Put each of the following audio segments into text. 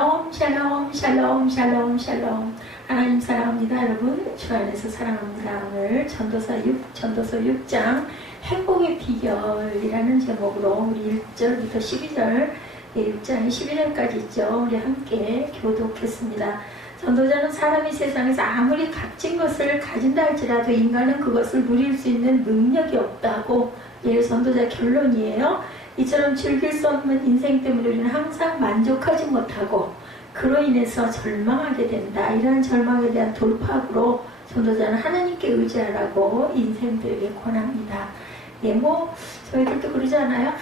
샬롬 샬롬 샬롬 샬롬. 하나님 사랑합니다. 여러분 주 안에서 사랑합니다. 오늘 전도서 6장 행복의 비결이라는 제목으로 우리 1절부터 12절 6장 12절까지 있죠. 우리 함께 교독했습니다. 전도자는 사람이 세상에서 아무리 값진 것을 가진다 할지라도 인간은 그것을 누릴 수 있는 능력이 없다고, 이게 전도자 결론이에요. 이처럼 즐길 수 없는 인생 때문에 우리는 항상 만족하지 못하고 그로 인해서 절망하게 된다. 이러한 절망에 대한 돌파구로 전도자는 하나님께 의지하라고 인생들에게 권합니다. 저희들도 그러지 않아요?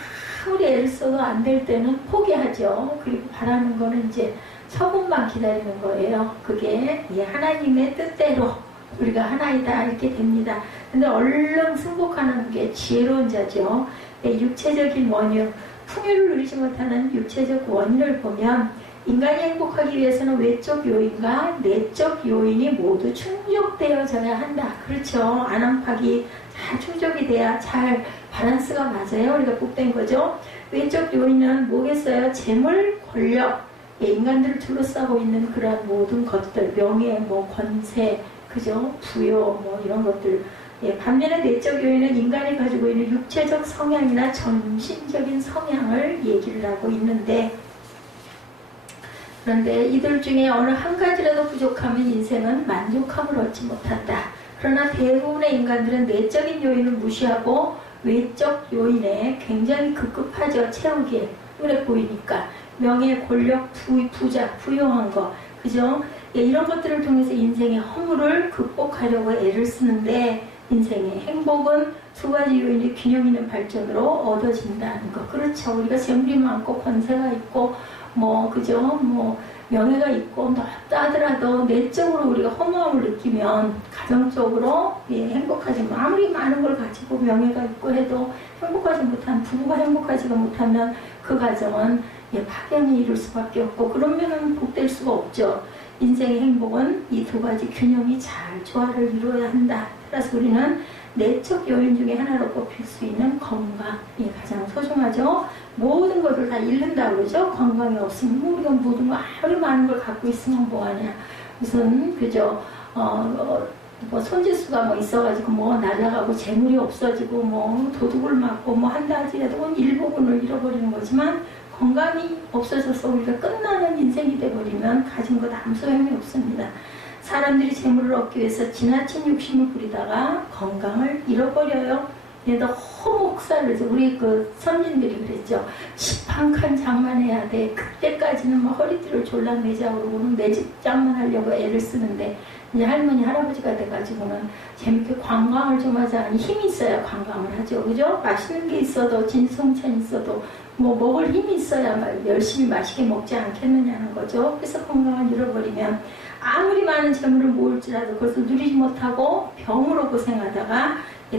아무리 애를 써도 안 될 때는 포기하죠. 그리고 바라는 거는 이제 처분만 기다리는 거예요. 그게 하나님의 뜻대로 우리가 하나이다 이렇게 됩니다. 근데 얼른 승복하는 게 지혜로운 자죠. 육체적인 원유, 풍요를 누리지 못하는 육체적 원인을 보면 인간이 행복하기 위해서는 외적 요인과 내적 요인이 모두 충족되어져야 한다. 그렇죠. 안압하기 잘 충족이 돼야 잘 밸런스가 맞아요. 우리가 복된 거죠. 외적 요인은 뭐겠어요? 재물, 권력, 인간들을 둘러싸고 있는 그런 모든 것들, 명예, 권세, 그죠? 부여, 이런 것들. 반면에 내적 요인은 인간이 가지고 있는 육체적 성향이나 정신적인 성향을 얘기를 하고 있는데, 그런데 이들 중에 어느 한 가지라도 부족하면 인생은 만족함을 얻지 못한다. 그러나 대부분의 인간들은 내적인 요인을 무시하고 외적 요인에 굉장히 급급하죠. 채우기에 눈에 보이니까 명예, 권력, 부자, 부유한 거, 그죠? 이런 것들을 통해서 인생의 허물을 극복하려고 애를 쓰는데, 인생의 행복은 두 가지 요인의 균형 있는 발전으로 얻어진다는 거. 그렇죠. 우리가 재물이 많고 권세가 있고 그죠? 명예가 있고 높다 하더라도 내적으로 우리가 허무함을 느끼면 가정적으로 행복하지, 아무리 많은 걸 가지고 명예가 있고 해도 행복하지 못한, 부부가 행복하지가 못하면 그 가정은 파괴를 이룰 수밖에 없고, 그러면은 복될 수가 없죠. 인생의 행복은 이 두 가지 균형이 잘 조화를 이루어야 한다. 따라서 우리는 내적 요인 중에 하나로 꼽힐 수 있는 건강이 가장 소중하죠. 모든 것을 다 잃는다 그러죠. 건강이 없으면 우리가 모든 거 아무리 많은 걸 갖고 있으면 뭐하냐. 무슨 그죠. 손재수가 있어가지고 날아가고 재물이 없어지고 도둑을 맞고 한다 하더라도 일부분을 잃어버리는 거지만, 건강이 없어져서 우리가 끝나는 인생이 돼버리면 가진 것 아무 소용이 없습니다. 사람들이 재물을 얻기 위해서 지나친 욕심을 부리다가 건강을 잃어버려요. 너무 혹사를, 우리 선진들이 그랬죠. 집 한 칸 장만해야 돼. 그때까지는 허리띠를 졸라매자 그러고는 매집 장만하려고 애를 쓰는데, 이제 할머니 할아버지가 돼가지고는 재밌게 관광을 좀 하자. 힘이 있어야 관광을 하죠. 그죠? 맛있는 게 있어도, 진성찬 있어도 먹을 힘이 있어야 열심히 맛있게 먹지 않겠느냐는 거죠. 그래서 건강을 잃어버리면 아무리 많은 재물을 모을지라도 그것을 누리지 못하고 병으로 고생하다가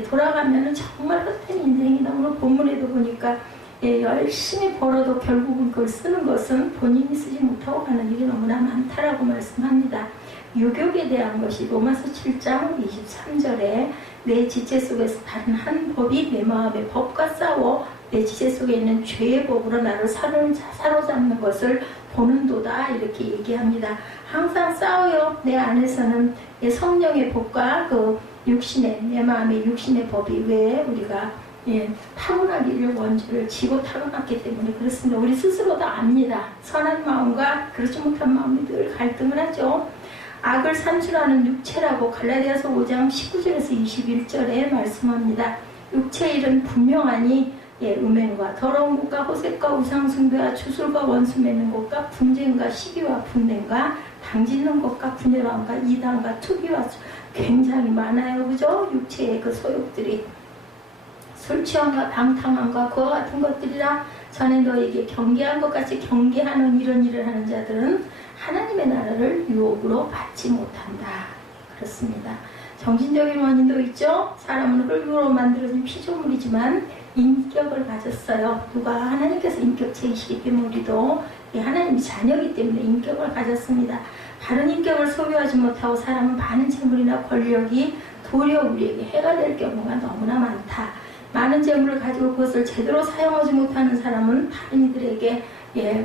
돌아가면은 정말 헛된 인생이, 너무 본문에도 보니까 열심히 벌어도 결국은 그걸 쓰는 것은 본인이 쓰지 못하고 가는 일이 너무나 많다라고 말씀합니다. 유욕에 대한 것이 로마서 7장 23절에 내 지체 속에서 다른 한 법이 내 마음의 법과 싸워 내 지체 속에 있는 죄의 법으로 나를 사로잡는 것을 보는도다, 이렇게 얘기합니다. 항상 싸워요. 내 안에서는 성령의 법과 내 마음의 육신의 법이, 왜 우리가 타고나기를 원죄를 지고 타고났기 때문에 그렇습니다. 우리 스스로도 압니다. 선한 마음과 그렇지 못한 마음이 늘 갈등을 하죠. 악을 산출하는 육체라고 갈라디아서 5장 19절에서 21절에 말씀합니다. 육체의 일은 분명하니 음행과 더러운 것과 호색과 우상숭배와 주술과 원수 맺는 것과 분쟁과 시기와 분냄과 당짓는 것과 분열함과 이단과 투기와 굉장히 많아요. 그죠? 육체의 그 소욕들이 술 취함과 방탕함과 그와 같은 것들이라. 전에 너에게 경계한 것 같이 경계하는 이런 일을 하는 자들은 하나님의 나라를 유혹으로 받지 못한다. 그렇습니다. 정신적인 원인도 있죠. 사람은 흙으로 만들어진 피조물이지만 인격을 가졌어요. 누가? 하나님께서 인격체이시기 때문에 우리도 하나님의 자녀이기 때문에 인격을 가졌습니다. 바른 인격을 소유하지 못하고 사람은 많은 재물이나 권력이 도리어 우리에게 해가 될 경우가 너무나 많다. 많은 재물을 가지고 그것을 제대로 사용하지 못하는 사람은 다른 이들에게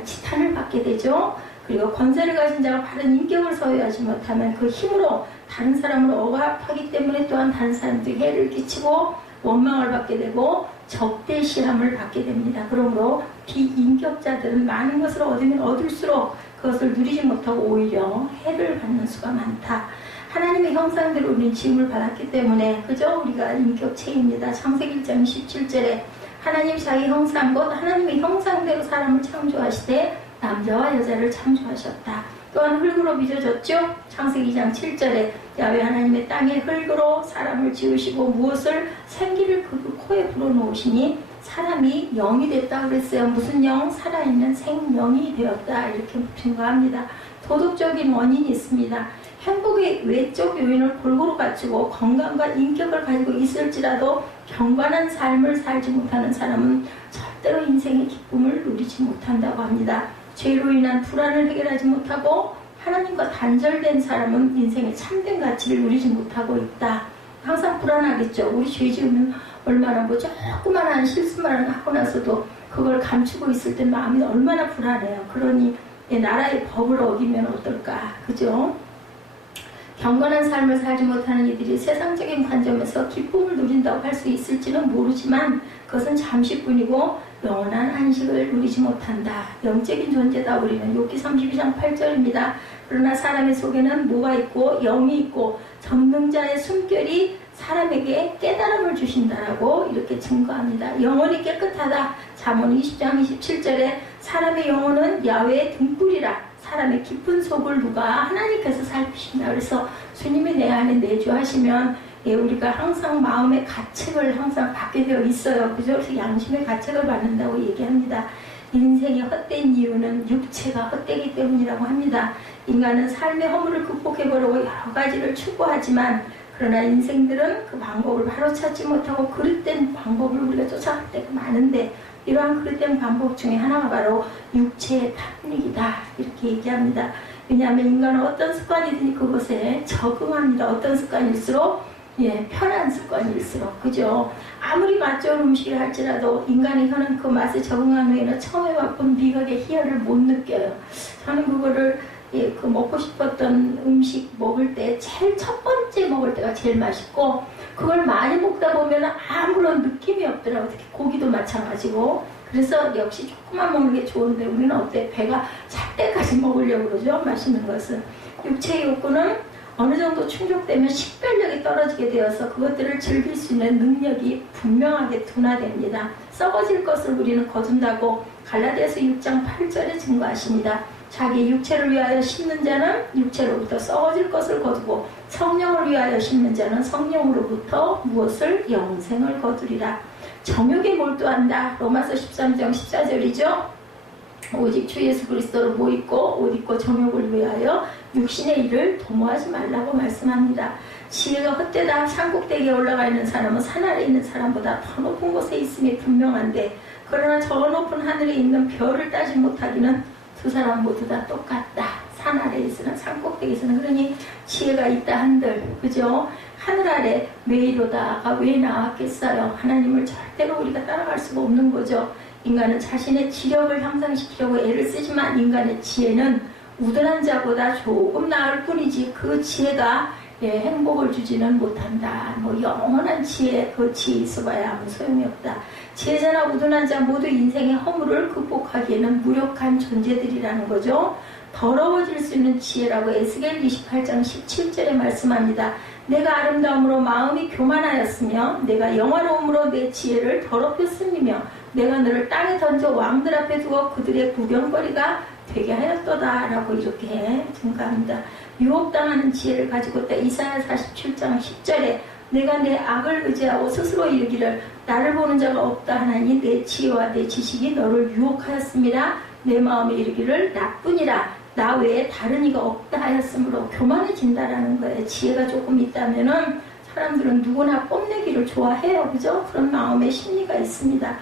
치탄을 받게 되죠. 그리고 권세를 가진 자가 바른 인격을 소유하지 못하면 그 힘으로 다른 사람을 억압하기 때문에 또한 다른 사람들이 해를 끼치고 원망을 받게 되고 적대시함을 받게 됩니다. 그러므로 비인격자들은 많은 것을 얻으면 얻을수록 그것을 누리지 못하고 오히려 해를 받는 수가 많다. 하나님의 형상대로 우리는 지음을 받았기 때문에 그저 우리가 인격체입니다. 창세기 1장 17절에 하나님 자기 형상 곧 하나님의 형상대로 사람을 창조하시되 남자와 여자를 창조하셨다. 또한 흙으로 빚어졌죠. 창세기 2장 7절에 야훼 하나님의 땅에 흙으로 사람을 지으시고 무엇을 생기를 그 코에 불어넣으시니 사람이 영이 됐다 그랬어요. 무슨 영? 살아있는 생명이 되었다. 이렇게 증거합니다. 도덕적인 원인이 있습니다. 행복의 외적 요인을 골고루 갖추고 건강과 인격을 가지고 있을지라도 경건한 삶을 살지 못하는 사람은 절대로 인생의 기쁨을 누리지 못한다고 합니다. 죄로 인한 불안을 해결하지 못하고 하나님과 단절된 사람은 인생의 참된 가치를 누리지 못하고 있다. 항상 불안하겠죠. 우리 죄 지으면 얼마나 뭐 조그만한 실수만 하고 나서도 그걸 감추고 있을 때 마음이 얼마나 불안해요. 그러니 나라의 법을 어기면 어떨까. 그죠? 경건한 삶을 살지 못하는 이들이 세상적인 관점에서 기쁨을 누린다고 할 수 있을지는 모르지만 그것은 잠시뿐이고 영원한 안식을 누리지 못한다. 영적인 존재다. 우리는 욥기 32장 8절입니다. 그러나 사람의 속에는 뭐가 있고 영이 있고 전능자의 숨결이 사람에게 깨달음을 주신다라고 이렇게 증거합니다. 영혼이 깨끗하다. 잠언 20장 27절에 사람의 영혼은 야훼의 등불이라. 사람의 깊은 속을 누가 하나님께서 살피신다. 그래서 주님이 내 안에 내주하시면 우리가 항상 마음의 가책을 항상 받게 되어 있어요. 그죠? 그래서 양심의 가책을 받는다고 얘기합니다. 인생이 헛된 이유는 육체가 헛되기 때문이라고 합니다. 인간은 삶의 허물을 극복해보려고 여러 가지를 추구하지만 그러나 인생들은 그 방법을 바로 찾지 못하고 그릇된 방법을 우리가 쫓아갈 때가 많은데 이러한 그릇된 방법 중에 하나가 바로 육체의 탐닉이다. 이렇게 얘기합니다. 왜냐하면 인간은 어떤 습관이든지 그것에 적응합니다. 어떤 습관일수록 편한 습관일수록 그죠? 아무리 맛 좋은 음식을 할지라도 인간의 혀는 그 맛에 적응한 후에는 처음에 맛본 미각의 희열을 못 느껴요. 저는 그거를 그 먹고 싶었던 음식 먹을 때 제일 첫 번째 먹을 때가 제일 맛있고 그걸 많이 먹다 보면 아무런 느낌이 없더라고요. 특히 고기도 마찬가지고. 그래서 역시 조금만 먹는 게 좋은데 우리는 어때? 배가 찰 때까지 먹으려고 그러죠. 맛있는 것은. 육체의 욕구는 어느 정도 충족되면 식별력이 떨어지게 되어서 그것들을 즐길 수 있는 능력이 분명하게 둔화됩니다. 썩어질 것을 우리는 거둔다고 갈라디아서 6장 8절에 증거하십니다. 자기 육체를 위하여 심는 자는 육체로부터 썩어질 것을 거두고 성령을 위하여 심는 자는 성령으로부터 무엇을? 영생을 거두리라. 정욕에 몰두한다. 로마서 13장 14절이죠. 오직 주 예수 그리스도를 못 입고 옷 입고 정욕을 위하여 육신의 일을 도모하지 말라고 말씀합니다. 지혜가 헛되다. 산꼭대기에 올라가 있는 사람은 산 아래에 있는 사람보다 더 높은 곳에 있음이 분명한데 그러나 저 높은 하늘에 있는 별을 따지 못하기는 두 사람 모두 다 똑같다. 산 아래에서는 산꼭대기에서는 그러니 지혜가 있다 한들 그죠? 하늘 아래 왜 왜 나왔겠어요? 하나님을 절대로 우리가 따라갈 수가 없는 거죠. 인간은 자신의 지력을 향상시키려고 애를 쓰지만 인간의 지혜는 우둔한 자보다 조금 나을 뿐이지 그 지혜가 행복을 주지는 못한다. 뭐 영원한 지혜, 그 지혜 있어봐야 아무 소용이 없다. 지혜자나 우둔한 자 모두 인생의 허물을 극복하기에는 무력한 존재들이라는 거죠. 더러워질 수 있는 지혜라고 에스겔 28장 17절에 말씀합니다. 내가 아름다움으로 마음이 교만하였으며 내가 영화로움으로 내 지혜를 더럽혔음이며 내가 너를 땅에 던져 왕들 앞에 두고 그들의 구경거리가 되게 하였도다 라고 이렇게 증가합니다. 유혹당하는 지혜를 가지고 있다. 이사야 47장 10절에 내가 내 악을 의지하고 스스로 이르기를 나를 보는 자가 없다 하나니 내 지혜와 내 지식이 너를 유혹하였습니다. 내 마음에 이르기를 나뿐이라 나 외에 다른 이가 없다 하였으므로 교만해진다라는 거예요. 지혜가 조금 있다면은 사람들은 누구나 뽐내기를 좋아해요. 그죠? 그런 마음의 심리가 있습니다.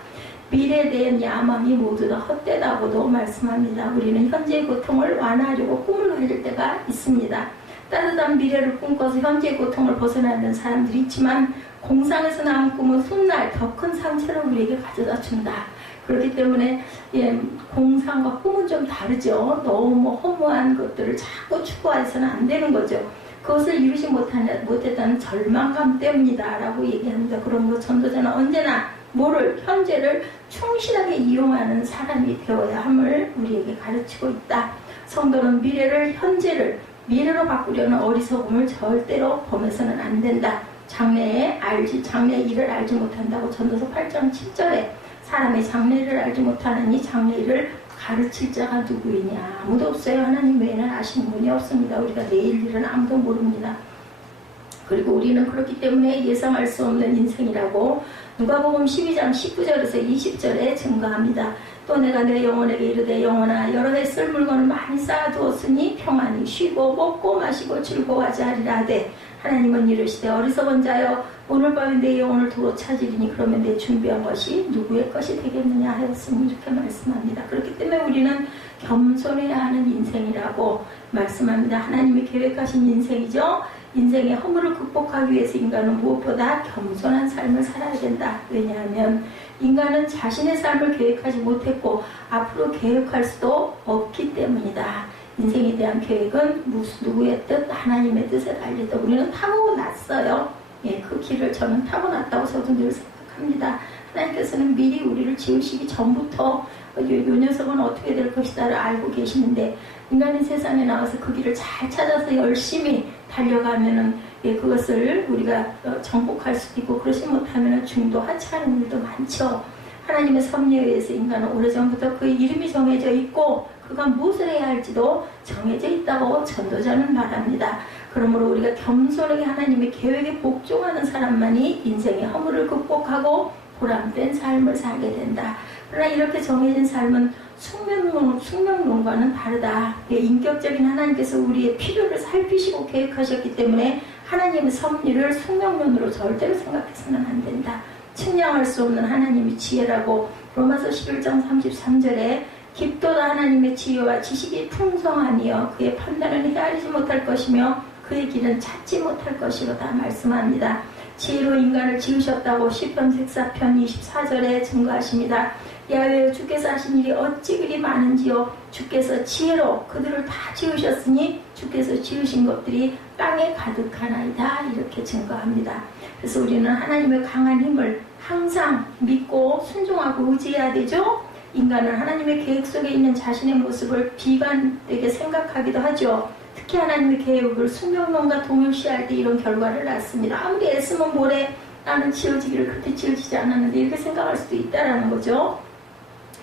미래에 대한 야망이 모두 다 헛되다고도 말씀합니다. 우리는 현재의 고통을 완화하려고 꿈을 가질 때가 있습니다. 따뜻한 미래를 꿈꿔서 현재의 고통을 벗어나는 사람들이 있지만 공상에서 나온 꿈은 훗날 더 큰 상처를 우리에게 가져다 준다. 그렇기 때문에 공상과 꿈은 좀 다르죠. 너무 허무한 것들을 자꾸 추구해서는 안 되는 거죠. 그것을 이루지 못했다는 절망감 때문이다 라고 얘기합니다. 그러므로 전도자는 언제나 현재를 충실하게 이용하는 사람이 되어야 함을 우리에게 가르치고 있다. 성도는 미래로 바꾸려는 어리석음을 절대로 범해서는 안 된다. 장래의 일을 알지 못한다고 전도서 8장 7절에 사람의 장래를 알지 못하느니 장래일을 가르칠 자가 누구이냐. 아무도 없어요. 하나님 외에는 아시는 분이 없습니다. 우리가 내일 일은 아무도 모릅니다. 그리고 우리는 그렇기 때문에 예상할 수 없는 인생이라고 누가복음 12장 19절에서 20절에 증거합니다. 또 내가 내 영혼에게 이르되 영혼아 여러 해 쓸 물건을 많이 쌓아두었으니 평안히 쉬고 먹고 마시고 즐거워하지 하리라 하되 하나님은 이르시되 어리석은 자여 오늘 밤에 내 영혼을 도로 찾으리니 그러면 내 준비한 것이 누구의 것이 되겠느냐 하였으니 이렇게 말씀합니다. 그렇기 때문에 우리는 겸손해야 하는 인생이라고 말씀합니다. 하나님이 계획하신 인생이죠. 인생의 허물을 극복하기 위해서 인간은 무엇보다 겸손한 삶을 살아야 된다. 왜냐하면 인간은 자신의 삶을 계획하지 못했고 앞으로 계획할 수도 없기 때문이다. 인생에 대한 계획은 누구의 뜻? 하나님의 뜻에 달리다. 우리는 타고났어요. 그 길을 저는 타고났다고 저도 늘 생각합니다. 하나님께서는 미리 우리를 지으시기 전부터 요 녀석은 어떻게 될 것이다를 알고 계시는데 인간이 세상에 나와서 그 길을 잘 찾아서 열심히 달려가면은 그것을 우리가 정복할 수도 있고 그러지 못하면 중도 하차하는 일도 많죠. 하나님의 섭리에 의해서 인간은 오래전부터 그 이름이 정해져 있고 그가 무엇을 해야 할지도 정해져 있다고 전도자는 말합니다. 그러므로 우리가 겸손하게 하나님의 계획에 복종하는 사람만이 인생의 허물을 극복하고 보람된 삶을 살게 된다. 그러나 이렇게 정해진 삶은 숙명론과는 다르다. 인격적인 하나님께서 우리의 필요를 살피시고 계획하셨기 때문에 하나님의 섭리를 숙명론으로 절대로 생각해서는 안 된다. 측량할 수 없는 하나님의 지혜라고 로마서 11장 33절에 깊도다 하나님의 지혜와 지식이 풍성하니여 그의 판단은 헤아리지 못할 것이며 그의 길은 찾지 못할 것이로다 말씀합니다. 지혜로 인간을 지으셨다고 시편 104편 24절에 증거하십니다. 야훼여 주께서 하신 일이 어찌 그리 많은지요. 주께서 지혜로 그들을 다 지으셨으니 주께서 지으신 것들이 땅에 가득하나이다. 이렇게 증거합니다. 그래서 우리는 하나님의 강한 힘을 항상 믿고 순종하고 의지해야 되죠. 인간은 하나님의 계획 속에 있는 자신의 모습을 비관되게 생각하기도 하죠. 특히 하나님의 계획을 숙명론과 동일시할 때 이런 결과를 낳습니다. 아무리 애쓰면 뭐래 나는 지어지기를 그렇게 지어지지 않았는데 이렇게 생각할 수도 있다라는 거죠.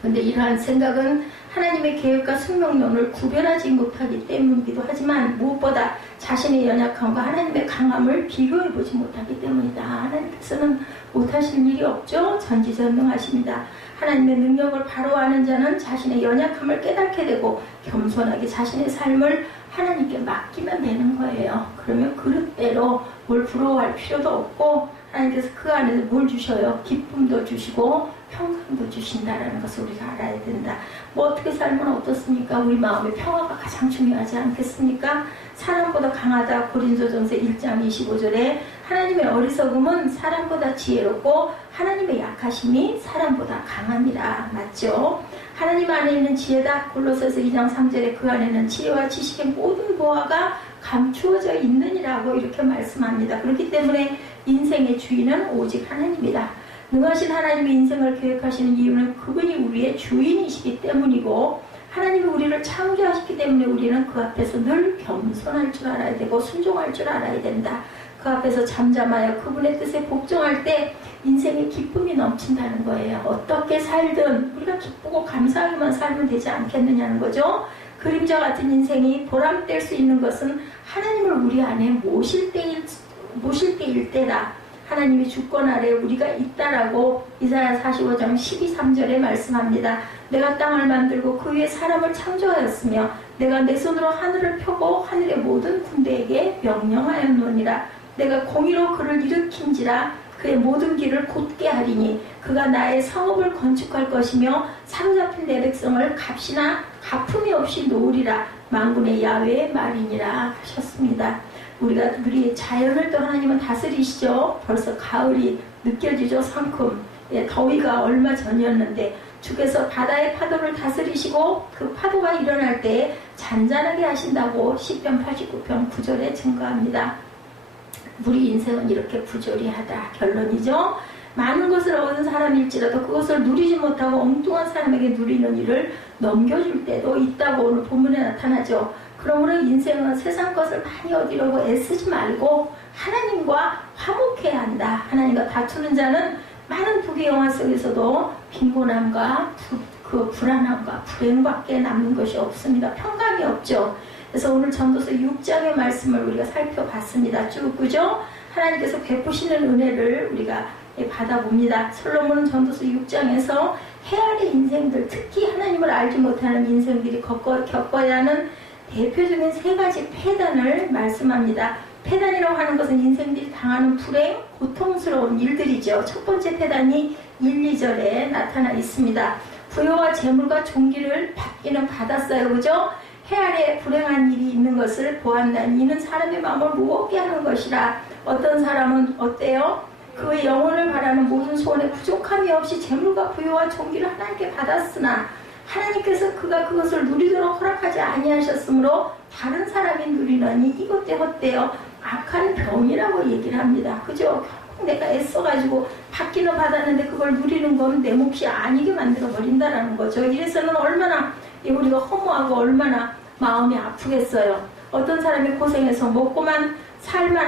근데 이러한 생각은 하나님의 계획과 숙명론을 구별하지 못하기 때문이기도 하지만 무엇보다 자신의 연약함과 하나님의 강함을 비교해보지 못하기 때문이다. 하나님께서는 못하실 일이 없죠. 전지전능하십니다. 하나님의 능력을 바로 아는 자는 자신의 연약함을 깨닫게 되고 겸손하게 자신의 삶을 하나님께 맡기면 되는 거예요. 그러면 그릇대로 뭘 부러워할 필요도 없고 하나님께서 그 안에서 뭘 주셔요? 기쁨도 주시고 평강도 주신다라는 것을 우리가 알아야 된다. 뭐 어떻게 살면 어떻습니까? 우리 마음의 평화가 가장 중요하지 않겠습니까? 사람보다 강하다. 고린도전서 1장 25절에 하나님의 어리석음은 사람보다 지혜롭고 하나님의 약하심이 사람보다 강함이라. 맞죠? 하나님 안에 있는 지혜다. 골로새서 2장 3절에 그 안에는 지혜와 지식의 모든 보화가 감추어져 있느니라고 이렇게 말씀합니다. 그렇기 때문에 인생의 주인은 오직 하나님이다. 능하신 하나님의 인생을 계획하시는 이유는 그분이 우리의 주인이시기 때문이고 하나님이 우리를 창조하셨기 때문에 우리는 그 앞에서 늘 겸손할 줄 알아야 되고 순종할 줄 알아야 된다. 그 앞에서 잠잠하여 그분의 뜻에 복종할 때 인생의 기쁨이 넘친다는 거예요. 어떻게 살든 우리가 기쁘고 감사하게만 살면 되지 않겠느냐는 거죠. 그림자 같은 인생이 보람될 수 있는 것은 하나님을 우리 안에 모실 때일 때다. 하나님이 주권 아래 우리가 있다라고 이사야 45장 12~3절에 말씀합니다. 내가 땅을 만들고 그 위에 사람을 창조하였으며 내가 내 손으로 하늘을 펴고 하늘의 모든 군대에게 명령하였노니라. 내가 공의로 그를 일으킨지라 그의 모든 길을 곧게 하리니 그가 나의 성읍을 건축할 것이며 사로잡힌 내 백성을 값이나 가품이 없이 놓으리라. 만군의 야훼의 말이니라 하셨습니다. 우리의 자연을 또 하나님은 다스리시죠. 벌써 가을이 느껴지죠. 상큼. 더위가 얼마 전이었는데 주께서 바다의 파도를 다스리시고 그 파도가 일어날 때 잔잔하게 하신다고 시편 89편 9절에 증거합니다. 우리 인생은 이렇게 부조리하다. 결론이죠. 많은 것을 얻은 사람일지라도 그것을 누리지 못하고 엉뚱한 사람에게 누리는 일을 넘겨줄 때도 있다고 오늘 본문에 나타나죠. 그러므로 인생은 세상 것을 많이 얻으려고 애쓰지 말고 하나님과 화목해야 한다. 하나님과 다투는 자는 많은 부귀 영화 속에서도 빈곤함과 그 불안함과 불행밖에 남는 것이 없습니다. 평강이 없죠. 그래서 오늘 전도서 6장의 말씀을 우리가 살펴봤습니다. 쭉 그죠? 하나님께서 베푸시는 은혜를 우리가 받아봅니다. 솔로몬은 전도서 6장에서 헤아리 인생들, 특히 하나님을 알지 못하는 인생들이 겪어야 하는 대표적인 세 가지 폐단을 말씀합니다. 폐단이라고 하는 것은 인생들이 당하는 불행, 고통스러운 일들이죠. 첫 번째 폐단이 1, 2절에 나타나 있습니다. 부여와 재물과 존귀를 받기는 받았어요. 그죠? 해아래 불행한 일이 있는 것을 보았나니 이는 사람의 마음을 무겁게 하는 것이라. 어떤 사람은 어때요? 그의 영혼을 바라는 모든 소원에 부족함이 없이 재물과 부여와 존귀를 하나님께 받았으나 하나님께서 그가 그것을 누리도록 허락하지 아니하셨으므로 다른 사람이 누리느니 이것도 헛되어 악한 병이라고 얘기를 합니다. 그죠? 결국 내가 애써가지고 받기는 받았는데 그걸 누리는 건 내 몫이 아니게 만들어 버린다라는 거죠. 이래서는 얼마나 우리가 허무하고 얼마나 마음이 아프겠어요. 어떤 사람이 고생해서 먹고 살만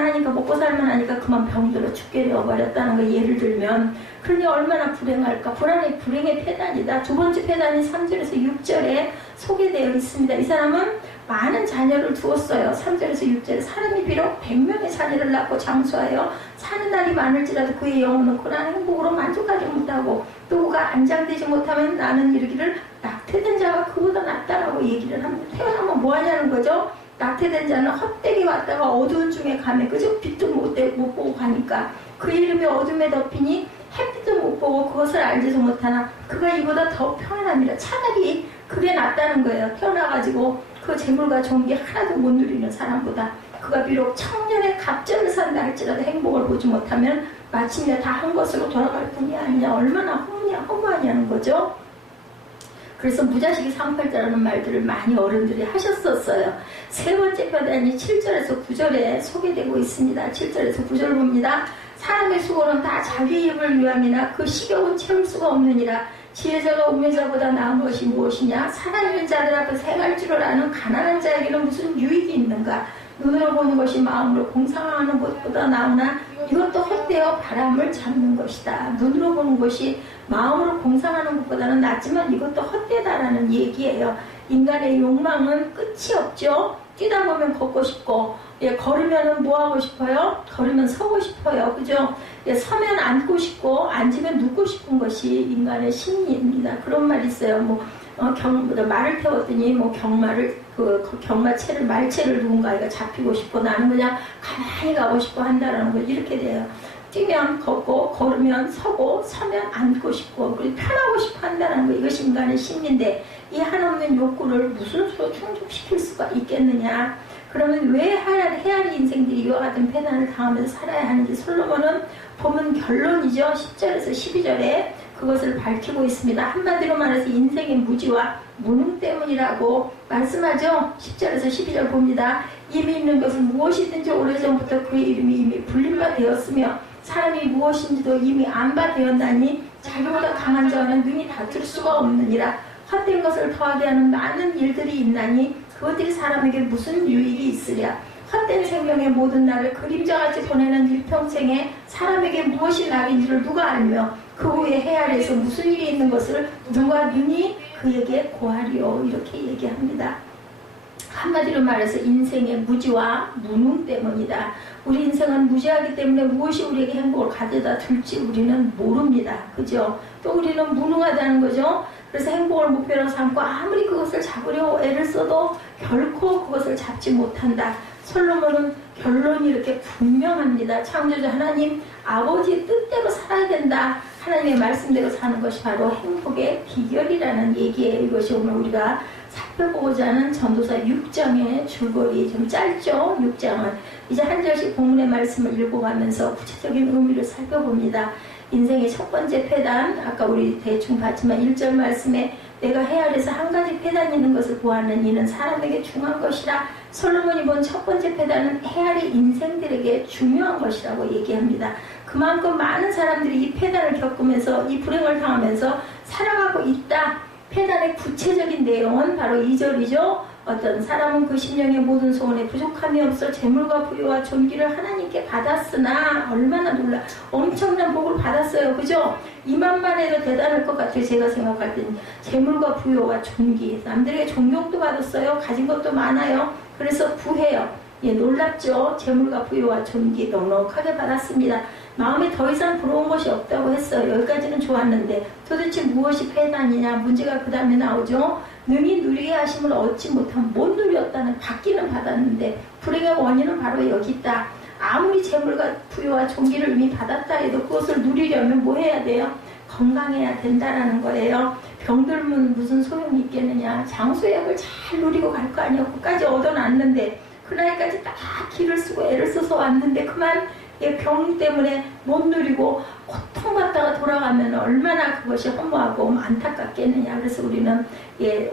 하니까 그만 병들어 죽게 되어버렸다는 거 예를 들면, 그러니 얼마나 불행할까. 불행의 폐단이다. 두 번째 폐단이 3절에서 6절에 소개되어 있습니다. 이 사람은 많은 자녀를 두었어요. 3절에서 6절에 사람이 비록 100명의 자녀를 낳고 장수하여 사는 날이 많을지라도 그의 영혼은 고난 행복으로 만족하지 못하고 또 그가 안장되지 못하면 나는 이르기를 낙태된 자가 그보다 낫다라고 얘기를 합니다. 태어나면 뭐 하냐는 거죠. 낙태된 자는 헛되게 왔다가 어두운 중에 가면 그저 빛도 못 보고 가니까 그 이름이 어둠에 덮이니 햇빛도 못 보고 그것을 알지도 못하나 그가 이보다 더 평안합니다. 차라리 그게 낫다는 거예요. 태어나가지고 그 재물과 존귀 하나도 못 누리는 사람보다 그가 비록 청년의 갑절을 산다 할지라도 행복을 보지 못하면 마침내 다 한 것으로 돌아갈 뿐이 아니냐. 얼마나 허무하냐는 거죠. 그래서 무자식이 상팔자라는 말들을 많이 어른들이 하셨었어요. 세 번째 폐단이 7절에서 9절에 소개되고 있습니다. 7절에서 9절 봅니다. 사람의 수고는 다 자기 입을 위함이나 그 식욕은 채울 수가 없느니라. 지혜자가 우매자보다 나은 것이 무엇이냐? 살아있는 자들 앞에서 행할 줄을 아는 가난한 자에게는 무슨 유익이 있는가? 눈으로 보는 것이 마음으로 공상하는 것보다 나으나 이것도 헛되어 바람을 잡는 것이다. 눈으로 보는 것이 마음으로 공상하는 것보다는 낫지만 이것도 헛되다라는 얘기예요. 인간의 욕망은 끝이 없죠. 뛰다 보면 걷고 싶고, 걸으면 뭐 하고 싶어요? 걸으면 서고 싶어요. 그죠? 서면 앉고 싶고, 앉으면 눕고 싶은 것이 인간의 심리입니다. 그런 말이 있어요. 말을 태웠더니 말체를 누군가가 잡히고 싶고 나는 그냥 가만히 가고 싶어 한다라는 거 이렇게 돼요. 뛰면 걷고 걸으면 서고 서면 앉고 싶고 그리고 편하고 싶어 한다는 거 이것이 인간의 심리인데 이 한없는 욕구를 무슨 수로 충족시킬 수가 있겠느냐. 그러면 왜 헤아리 인생들이 이와 같은 폐단을 당하면서 살아야 하는지 솔로몬은 보면 결론이죠. 10절에서 12절에 그것을 밝히고 있습니다. 한마디로 말해서 인생의 무지와 무능 때문이라고 말씀하죠. 10절에서 12절 봅니다. 이미 있는 것은 무엇이든지 오래전부터 그의 이름이 이미 불림바 되었으며 사람이 무엇인지도 이미 안바 되었나니 자기보다 강한 자와는 능히 다툴 수가 없느니라. 헛된 것을 더하게 하는 많은 일들이 있나니 그것들이 사람에게 무슨 유익이 있으랴. 헛된 생명의 모든 날을 그림자같이 보내는 일평생에 사람에게 무엇이 낙인지를 누가 알며 그 후에 헤아리에서 무슨 일이 있는 것을 누가 능히 그에게 고하리요. 이렇게 얘기합니다. 한마디로 말해서 인생의 무지와 무능 때문이다. 우리 인생은 무지하기 때문에 무엇이 우리에게 행복을 가져다 줄지 우리는 모릅니다. 그죠? 또 우리는 무능하다는 거죠. 그래서 행복을 목표로 삼고 아무리 그것을 잡으려 애를 써도 결코 그것을 잡지 못한다. 솔로몬은 결론이 이렇게 분명합니다. 창조주 하나님 아버지 뜻대로 살아야 된다. 하나님의 말씀대로 사는 것이 바로 행복의 비결이라는 얘기예요. 이것이 오늘 우리가 살펴보고자 하는 전도서 6장의 줄거리. 좀 짧죠? 6장은. 이제 한 절씩 본문의 말씀을 읽어가면서 구체적인 의미를 살펴봅니다. 인생의 첫 번째 폐단, 아까 우리 대충 봤지만 1절 말씀에 내가 해 아래서 한 가지 폐단이 있는 것을 보았는 이는 사람에게 중요한 것이라. 솔로몬이 본 첫 번째 폐단은 해 아래 인생들에게 중요한 것이라고 얘기합니다. 그만큼 많은 사람들이 이 폐단을 겪으면서 이 불행을 당하면서 살아가고 있다. 폐단의 구체적인 내용은 바로 2절이죠. 어떤 사람은 그 심령의 모든 소원에 부족함이 없어 재물과 부유와 존귀를 하나님께 받았으나 얼마나 놀라 엄청난 복을 받았어요. 그죠? 이만만 해도 대단할 것 같아요. 제가 생각할 때는 재물과 부유와 존귀, 남들에게 존경도 받았어요. 가진 것도 많아요. 그래서 부해요. 예, 놀랍죠? 재물과 부유와 존귀 넉넉하게 받았습니다. 마음에 더 이상 부러운 것이 없다고 했어요. 여기까지는 좋았는데 도대체 무엇이 폐단이냐? 문제가 그 다음에 나오죠. 능히 누리게 하심을 얻지 못하면 못 누렸다는 받기는 받았는데 불행의 원인은 바로 여기 있다. 아무리 재물과 부유와 존귀를 이미 받았다 해도 그것을 누리려면 뭐 해야 돼요? 건강해야 된다라는 거예요. 병들면 무슨 소용이 있겠느냐. 장수약을 잘 누리고 갈 거 아니에요. 끝까지 얻어놨는데 그 나이까지 딱 기를 쓰고 애를 써서 왔는데 그만 병 때문에 못 누리고 고통받다가 돌아가면 얼마나 그것이 허무하고 안타깝겠느냐. 그래서 우리는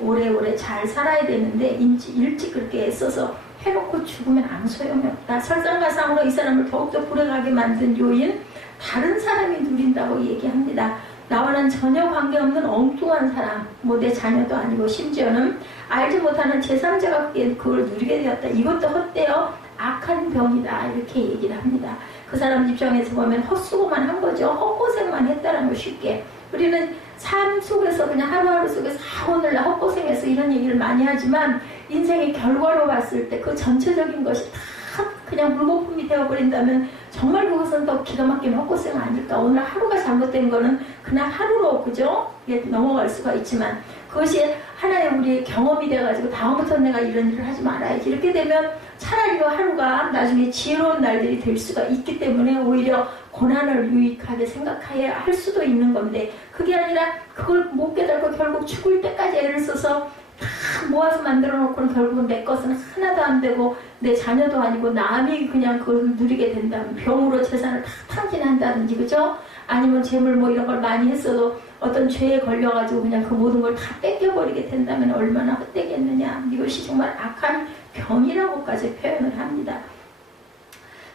오래오래 잘 살아야 되는데 일찍 그렇게 애써서 해놓고 죽으면 아무 소용이 없다. 설상가상으로 이 사람을 더욱더 불행하게 만든 요인, 다른 사람이 누린다고 얘기합니다. 나와는 전혀 관계없는 엉뚱한 사람, 뭐 내 자녀도 아니고 심지어는 알지 못하는 제3자가 그걸 누리게 되었다. 이것도 헛되어 악한 병이다. 이렇게 얘기를 합니다. 그 사람 입장에서 보면 헛수고만 한 거죠. 헛고생만 했다는 거 쉽게. 우리는 삶 속에서 그냥 하루하루 속에서 오늘날 헛고생해서 이런 얘기를 많이 하지만 인생의 결과로 봤을 때 그 전체적인 것이 다 그냥 물거품이 되어버린다면 정말 그것은 더 기가 막힌 헛고생 아닐까. 오늘 하루가 잘못된 거는 그날 하루로 그죠? 넘어갈 수가 있지만 그것이 하나의 우리의 경험이 돼가지고 다음부터는 내가 이런 일을 하지 말아야지. 이렇게 되면 차라리 그 하루가 나중에 지혜로운 날들이 될 수가 있기 때문에 오히려 고난을 유익하게 생각해야 할 수도 있는 건데 그게 아니라 그걸 못 깨달고 결국 죽을 때까지 애를 써서 다 모아서 만들어 놓고는 결국은 내 것은 하나도 안 되고 내 자녀도 아니고 남이 그냥 그걸 누리게 된다면 병으로 재산을 다 탕진한다든지 그죠? 아니면 재물 뭐 이런 걸 많이 했어도 어떤 죄에 걸려가지고 그냥 그 모든 걸 다 뺏겨버리게 된다면 얼마나 헛되겠느냐. 이것이 정말 악한 병이라고까지 표현을 합니다.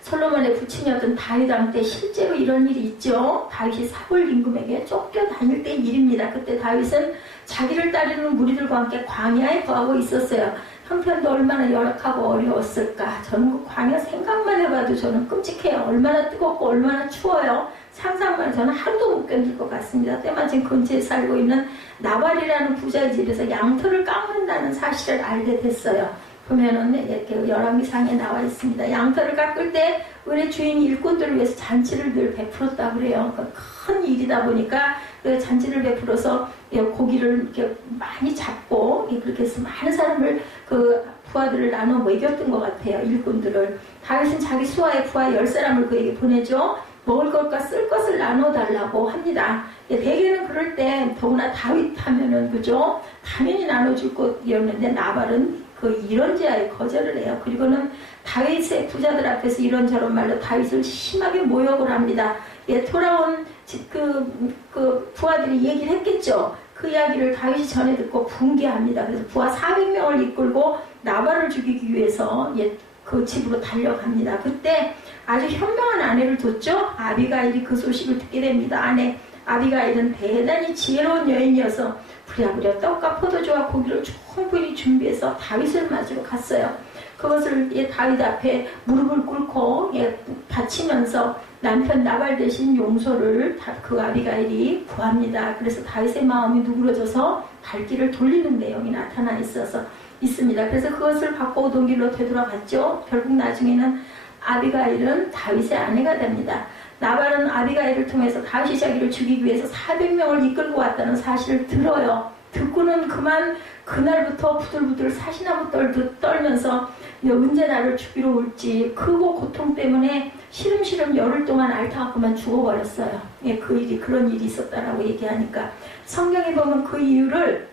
솔로몬의 부친이었던 다윗 왕 때 실제로 이런 일이 있죠. 다윗이 사울 임금에게 쫓겨다닐 때 일입니다. 그때 다윗은 자기를 따르는 무리들과 함께 광야에 거하고 있었어요. 형편도 얼마나 열악하고 어려웠을까. 저는 그 광야 생각만 해봐도 저는 끔찍해요. 얼마나 뜨겁고 얼마나 추워요. 상상만 저는 하루도 못 견딜 것 같습니다. 때마침 근처에 살고 있는 나발이라는 부자의 집에서 양털을 깎는다는 사실을 알게 됐어요. 보면은 이렇게 열왕기상에 나와 있습니다. 양털을 깎을 때 우리 주인 일꾼들을 위해서 잔치를 늘 베풀었다고 그래요. 그러니까 큰 일이다 보니까 그 잔치를 베풀어서 고기를 이렇게 많이 잡고 그렇게 해서 많은 사람을 그 부하들을 나눠 먹였던 것 같아요. 일꾼들을. 다윗은 자기 수하의 부하 10사람을 그에게 보내죠. 먹을 것과 쓸 것을 나눠달라고 합니다. 대개는 그럴 때 더구나 다윗 하면은 그죠? 당연히 나눠줄 것이었는데 나발은 그 이런지하에 거절을 해요. 그리고는 다윗의 부자들 앞에서 이런저런 말로 다윗을 심하게 모욕을 합니다. 돌아온 그 부하들이 얘기를 했겠죠. 그 이야기를 다윗이 전해 듣고 분개합니다. 그래서 부하 400명을 이끌고 나발을 죽이기 위해서 그 집으로 달려갑니다. 그때 아주 현명한 아내를 뒀죠. 아비가일이 그 소식을 듣게 됩니다. 아내 아비가일은 대단히 지혜로운 여인이어서 부랴부랴 떡과 포도주와 고기를 충분히 준비해서 다윗을 맞으러 갔어요. 그것을 다윗 앞에 무릎을 꿇고 바치면서 남편 나발 대신 용서를 그 아비가일이 구합니다. 그래서 다윗의 마음이 누그러져서 갈 길을 돌리는 내용이 나타나 있습니다. 그래서 그것을 받고 오던 길로 되돌아갔죠. 결국 나중에는 아비가일은 다윗의 아내가 됩니다. 나발은 아비가일을 통해서 다윗이 자기를 죽이기 위해서 400명을 이끌고 왔다는 사실을 들어요. 듣고는 그만 그날부터 부들부들 사시나무 떨면서 언제 나를 죽이러 올지 크고 고통 때문에 시름시름 열흘 동안 앓다가만 죽어버렸어요. 그런 일이 있었다라고 얘기하니까 성경에 보면 그 이유를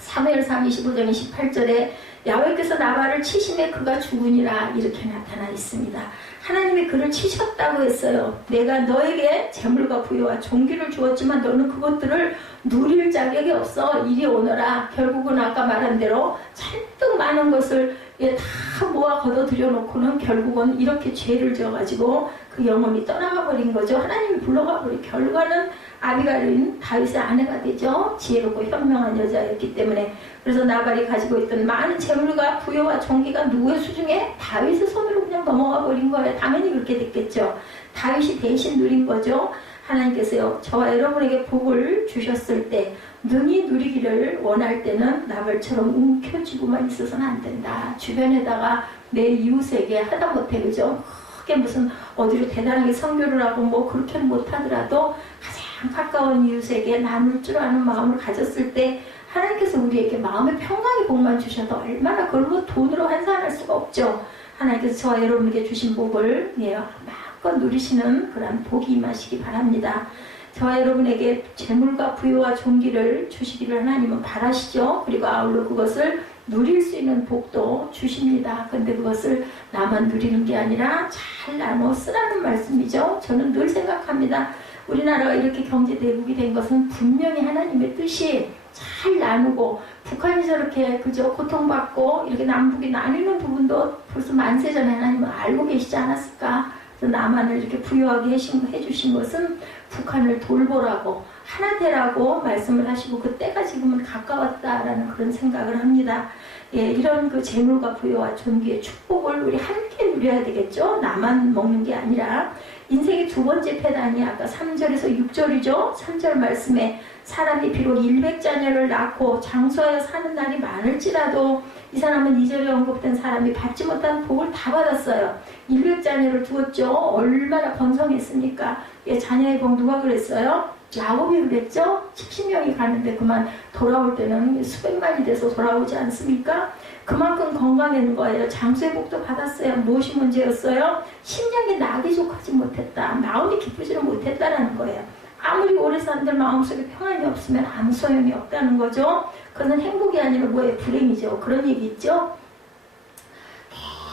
사무엘상 25장 28절에 야훼께서 나발을 치심에 그가 죽으니라 이렇게 나타나 있습니다. 하나님이 그를 치셨다고 했어요. 내가 너에게 재물과 부여와 종기를 주었지만 너는 그것들을 누릴 자격이 없어. 이리 오너라. 결국은 아까 말한 대로 잔뜩 많은 것을 다 모아 걷어들여 놓고는 결국은 이렇게 죄를 지어가지고 그 영혼이 떠나가 버린 거죠. 하나님이 불러가 버린 결과는 아비가일은 다윗의 아내가 되죠. 지혜롭고 현명한 여자였기 때문에. 그래서 나발이 가지고 있던 많은 재물과 부여와 종기가 누구의 수중에? 다윗의 손으로 그냥 넘어가 버린 거예요. 당연히 그렇게 됐겠죠. 다윗이 대신 누린 거죠. 하나님께서요, 저와 여러분에게 복을 주셨을 때 능히 누리기를 원할 때는 나발처럼 움켜쥐고만 있어서는 안 된다. 주변에다가 내 이웃에게 하다못해 그죠? 크게 무슨 어디로 대단하게 선교를 하고 뭐 그렇게는 못하더라도 가장 가까운 이웃에게 나눌 줄 아는 마음을 가졌을 때 하나님께서 우리에게 마음의 평강의 복만 주셔도 얼마나 그걸 뭐 돈으로 환산할 수가 없죠. 하나님께서 저와 여러분에게 주신 복을 마음껏 누리시는 그런 복이 임하시기 바랍니다. 저와 여러분에게 재물과 부여와 종기를 주시기를 하나님은 바라시죠. 그리고 아울러 그것을 누릴 수 있는 복도 주십니다. 근데 그것을 나만 누리는 게 아니라 잘 나눠 쓰라는 말씀이죠. 저는 늘 생각합니다. 우리나라가 이렇게 경제 대국이 된 것은 분명히 하나님의 뜻이 잘 나누고, 북한이 저렇게 그저 고통받고 이렇게 남북이 나뉘는 부분도 벌써 만세 전에 하나님은 알고 계시지 않았을까? 그래서 남한을 이렇게 부유하게 해주신 것은 북한을 돌보라고, 하나 되라고 말씀을 하시고 그 때가 지금은 가까웠다라는 그런 생각을 합니다. 예, 이런 그 재물과 부여와 존귀의 축복을 우리 함께 누려야 되겠죠. 나만 먹는 게 아니라. 인생의 두 번째 패단이 아까 3절에서 6절이죠. 3절 말씀에 사람이 비록 100자녀를 낳고 장수하여 사는 날이 많을지라도, 이 사람은 2절에 언급된 사람이 받지 못한 복을 다 받았어요. 100자녀를 두었죠. 얼마나 번성했습니까? 예, 자녀의 복 누가 그랬어요? 야곱이 그랬죠. 70명이 가는데 그만 돌아올 때는 수백만이 돼서 돌아오지 않습니까? 그만큼 건강한 거예요. 장수의 복도 받았어요. 무엇이 문제였어요? 심령이 나기 좋하지 못했다. 마음이 기쁘지는 못했다라는 거예요. 아무리 오래 산들 마음속에 평안이 없으면 아무 소용이 없다는 거죠. 그것은 행복이 아니라 뭐예요? 불행이죠. 그런 얘기 있죠.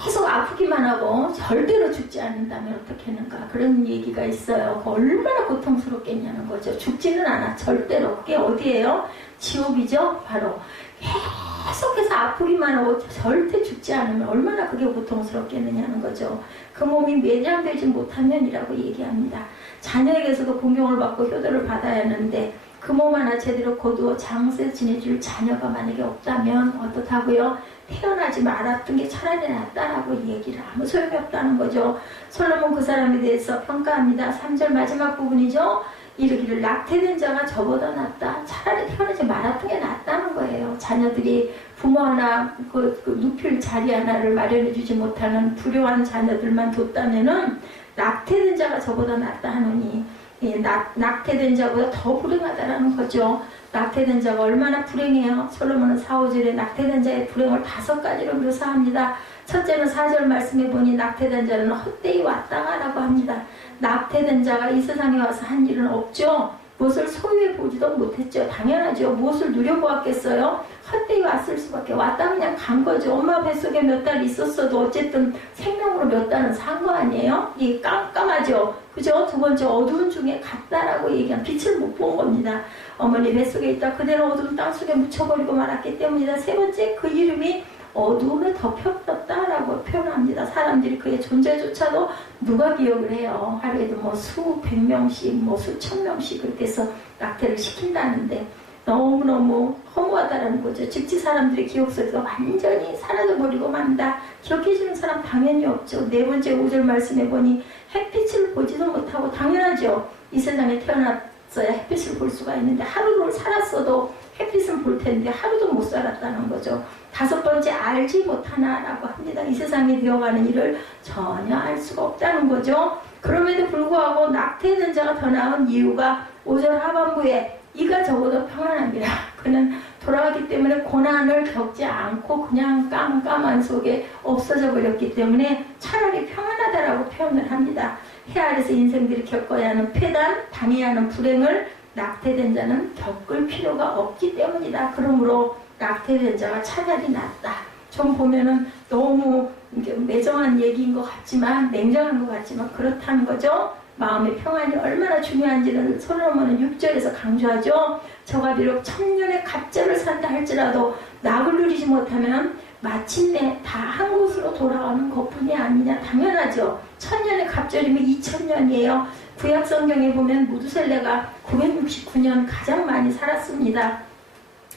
계속 아프기만 하고 절대로 죽지 않는다면 어떻게 하는가, 그런 얘기가 있어요. 얼마나 고통스럽겠냐는 거죠. 죽지는 않아. 절대로. 그게 어디예요? 지옥이죠. 바로 계속해서 아프기만 하고 절대 죽지 않으면 얼마나 그게 고통스럽겠느냐는 거죠. 그 몸이 매장되지 못하면이라고 얘기합니다. 자녀에게서도 공경을 받고 효도를 받아야 하는데 그 몸 하나 제대로 거두어 장세 지내줄 자녀가 만약에 없다면 어떻다고요? 태어나지 말았던 게 차라리 낫다라고 얘기를, 아무 소용이 없다는 거죠. 솔로몬 그 사람에 대해서 평가합니다. 3절 마지막 부분이죠. 이르기를 낙태된 자가 저보다 낫다. 차라리 태어나지 말았던 게 낫다는 거예요. 자녀들이 부모 하나, 그 눕힐 자리 하나를 마련해 주지 못하는 불효한 자녀들만 뒀다면은 낙태된 자가 저보다 낫다 하느니, 예, 낙태된 자보다 더 불행하다라는 거죠. 낙태된 자가 얼마나 불행해요. 솔로몬은 4, 5절에 낙태된 자의 불행을 5가지로 묘사합니다. 첫째는 4절 말씀해 보니 낙태된 자는 헛되이 왔다라고 합니다. 낙태된 자가 이 세상에 와서 한 일은 없죠. 무엇을 소유해 보지도 못했죠. 당연하죠. 무엇을 누려보았겠어요? 헛되이 왔을 수밖에. 왔다 그냥 간 거죠. 엄마 뱃속에 몇 달 있었어도 어쨌든 생명으로 몇 달은 산 거 아니에요? 이게 깜깜하죠. 그죠? 두 번째, 어두운 중에 갔다라고 얘기한, 빛을 못 본 겁니다. 어머니 뱃속에 있다 그대로 어두운 땅속에 묻혀버리고 말았기 때문이다. 세 번째, 그 이름이 어두움에 덮여버렸다라고 표현합니다. 사람들이 그의 존재조차도 누가 기억을 해요. 하루에도 뭐 수백 명씩, 뭐 수천 명씩 그렇게 해서 낙태를 시킨다는데 너무너무 허무하다라는 거죠. 즉지 사람들의 기억 속에서 완전히 사라져버리고 만다. 기억해주는 사람 당연히 없죠. 네 번째 5절 말씀해 보니 햇빛을 보지도 못하고, 당연하죠. 이 세상에 태어났어야 햇빛을 볼 수가 있는데 하루를 살았어도 햇빛은 볼 텐데 하루도 못 살았다는 거죠. 5번째, 알지 못하나라고 합니다. 이 세상에 되어가는 일을 전혀 알 수가 없다는 거죠. 그럼에도 불구하고 낙태된 자가 더 나은 이유가 5절 하반부에 이가 저보다 평안합니다. 그는 돌아가기 때문에 고난을 겪지 않고 그냥 깜깜한 속에 없어져 버렸기 때문에 차라리 평안하다라고 표현을 합니다. 해 아래서 인생들이 겪어야 하는 폐단, 당해야 하는 불행을 낙태된 자는 겪을 필요가 없기 때문이다. 그러므로 낙태된 자가 차라리 낫다. 좀 보면은 너무 매정한 얘기인 것 같지만, 냉정한 것 같지만 그렇다는 거죠. 마음의 평안이 얼마나 중요한지는 솔로몬은 6절에서 강조하죠. 저가 비록 1000년의 갑절을 산다 할지라도 낙을 누리지 못하면 마침내 다 한 곳으로 돌아가는 것뿐이 아니냐. 당연하죠. 1000년의 갑절이면 2000년이에요. 구약 성경에 보면 무두셀레가 969년 가장 많이 살았습니다.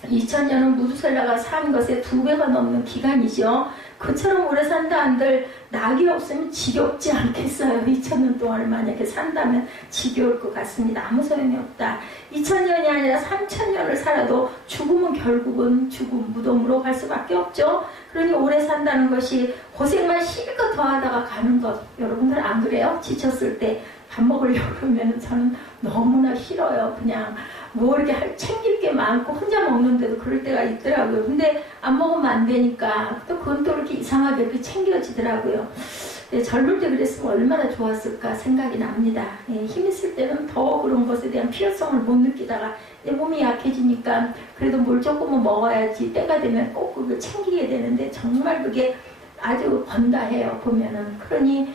2000년은 무두셀라가 산 것의 2배가 넘는 기간이죠. 그처럼 오래 산다 한들 낙이 없으면 지겹지 않겠어요. 2000년 동안을 만약에 산다면 지겨울 것 같습니다. 아무 소용이 없다. 2000년이 아니라 3000년을 살아도 죽음은 결국은 죽음, 무덤으로 갈 수밖에 없죠. 그러니 오래 산다는 것이 고생만 실컷 더하다가 가는 것. 여러분들 안 그래요? 지쳤을 때 밥 먹으려고 그러면 저는 너무나 싫어요. 그냥 뭐 이렇게 챙길 게 많고 혼자 먹는데도 그럴 때가 있더라고요. 근데 안 먹으면 안 되니까 또 그건 또 이렇게 이상하게 이렇게 챙겨지더라고요. 네, 젊을 때 그랬으면 얼마나 좋았을까 생각이 납니다. 네, 힘 있을 때는 더 그런 것에 대한 필요성을 못 느끼다가 몸이 약해지니까 그래도 뭘 조금은 먹어야지 때가 되면 꼭 그걸 챙기게 되는데 정말 그게 아주 번다해요. 보면은. 그러니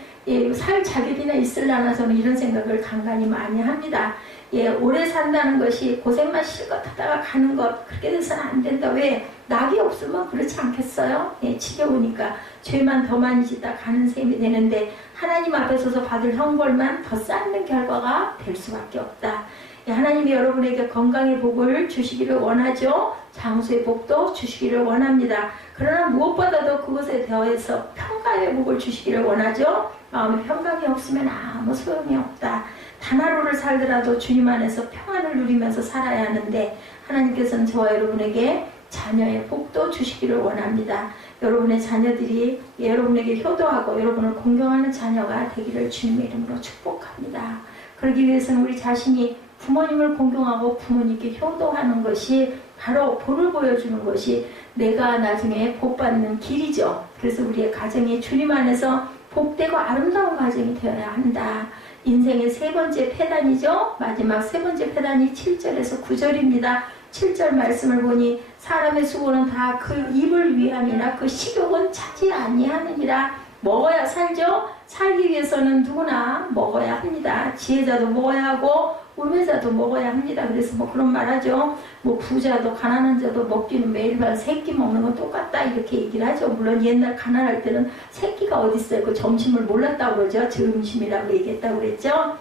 살 자격이나 있으려나 저는 이런 생각을 간간히 많이 합니다. 오래 산다는 것이 고생만 실컷 하다가 가는 것, 그렇게 돼서는 안 된다. 왜? 낙이 없으면 그렇지 않겠어요? 지겨우니까 죄만 더 많이 짓다 가는 셈이 되는데 하나님 앞에 서서 받을 형벌만 더 쌓는 결과가 될 수밖에 없다. 하나님이 여러분에게 건강의 복을 주시기를 원하죠. 장수의 복도 주시기를 원합니다. 그러나 무엇보다도 그것에 더해서 평강의 복을 주시기를 원하죠. 마음에 평강이 없으면 아무 소용이 없다. 단 하루를 살더라도 주님 안에서 평안을 누리면서 살아야 하는데 하나님께서는 저와 여러분에게 자녀의 복도 주시기를 원합니다. 여러분의 자녀들이 여러분에게 효도하고 여러분을 공경하는 자녀가 되기를 주님의 이름으로 축복합니다. 그러기 위해서는 우리 자신이 부모님을 공경하고 부모님께 효도하는 것이 바로 본을 보여주는 것이 내가 나중에 복받는 길이죠. 그래서 우리의 가정이 주님 안에서 복되고 아름다운 가정이 되어야 한다. 인생의 3번째 폐단이죠. 마지막 3번째 폐단이 7절에서 9절입니다. 7절 말씀을 보니 사람의 수고는 다 그 입을 위함이나 그 식욕은 차지 아니하느니라. 먹어야 살죠. 살기 위해서는 누구나 먹어야 합니다. 지혜자도 먹어야 하고 우매자도 먹어야 합니다. 그래서 뭐 그런 말 하죠. 뭐 부자도 가난한 자도 먹기는 매일 밤 세끼 먹는 건 똑같다 이렇게 얘기를 하죠. 물론 옛날 가난할 때는 세끼가 어디 있어요. 그 점심을 몰랐다고 그러죠. 점심이라고 얘기했다고 그랬죠.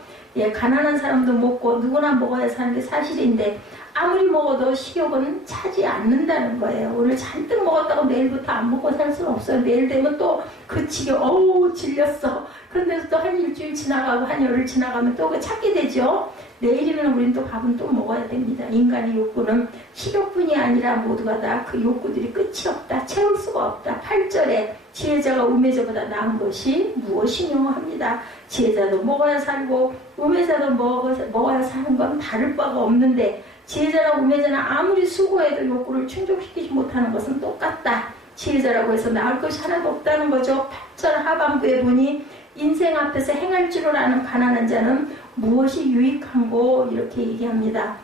가난한 사람도 먹고 누구나 먹어야 사는 게 사실인데 아무리 먹어도 식욕은 차지 않는다는 거예요. 오늘 잔뜩 먹었다고 내일부터 안 먹고 살 수는 없어요. 내일 되면 또 그치게 어우 질렸어. 그런데도 또 한 일주일 지나가고 한 열흘 지나가면 또 그 찾게 되죠. 내일이면 우리는 또 밥은 또 먹어야 됩니다. 인간의 욕구는 식욕뿐이 아니라 모두가 다 그 욕구들이 끝이 없다. 채울 수가 없다. 8절에 지혜자가 우매자보다 나은 것이 무엇이뇨 합니다. 지혜자도 먹어야 살고 우매자도 먹어야 사는 건 다를 바가 없는데 지혜자나 우매자나 아무리 수고해도 욕구를 충족시키지 못하는 것은 똑같다. 지혜자라고 해서 나을 것이 하나도 없다는 거죠. 8절 하반부에 보니 인생 앞에서 행할 줄을 아는 가난한 자는 무엇이 유익한고 이렇게 얘기합니다.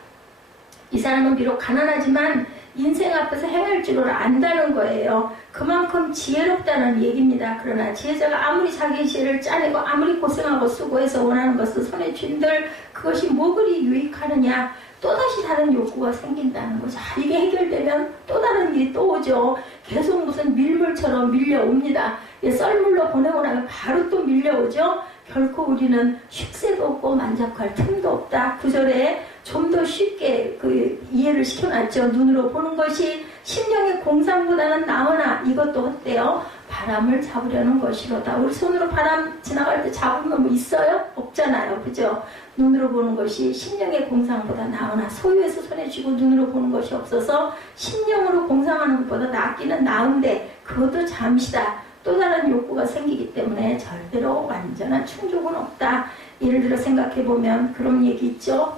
이 사람은 비록 가난하지만 인생 앞에서 행할 줄을 안다는 거예요. 그만큼 지혜롭다는 얘기입니다. 그러나 지혜자가 아무리 자기 시를 짜내고 아무리 고생하고 수고해서 원하는 것을 손에 쥔들 그것이 뭐 그리 유익하느냐. 또다시 다른 욕구가 생긴다는 거죠. 이게 해결되면 또 다른 일이 또 오죠. 계속 무슨 밀물처럼 밀려옵니다. 썰물로 보내고 나면 바로 또 밀려오죠. 결코 우리는 쉴새도 없고 만족할 틈도 없다. 9절에 좀 더 쉽게 그 이해를 시켜놨죠. 눈으로 보는 것이 심령의 공상보다는 나으나 이것도 어때요? 바람을 잡으려는 것이로다. 우리 손으로 바람 지나갈 때 잡으면 뭐 있어요? 없잖아요. 그죠? 눈으로 보는 것이 심령의 공상보다 나으나 소유해서 손에 쥐고 눈으로 보는 것이 없어서 심령으로 공상하는 것보다 낫기는 나은데 그것도 잠시다. 또 다른 욕구가 생기기 때문에 절대로 완전한 충족은 없다. 예를 들어 생각해보면 그런 얘기 있죠.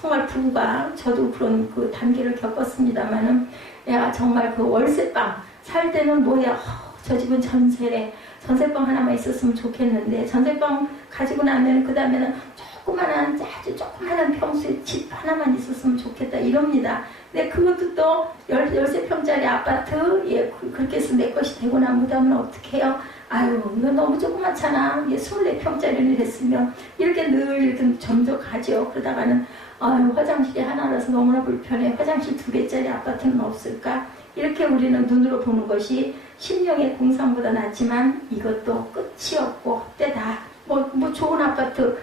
정말 부부가 저도 그런 그 단계를 겪었습니다만은 정말 그 월세방 살 때는 뭐야 저 집은 전세래 전세방 하나만 있었으면 좋겠는데 전세방 가지고 나면 그 다음에는 아주 조그만한 평수에 집 하나만 있었으면 좋겠다 이럽니다. 근데 그것도 또 13평짜리 아파트, 예, 그렇게 해서 내 것이 되고 나무다면 어떻게 해요? 아유, 이거 너무 조그맣잖아. 예, 24평짜리를 했으면 이렇게 늘 이렇게 점적하죠. 그러다가는 아유, 화장실이 하나라서 너무나 불편해. 화장실 2개짜리 아파트는 없을까? 이렇게 우리는 눈으로 보는 것이 심령의 공상보다 낫지만 이것도 끝이 없고 헛되다. 뭐 좋은 아파트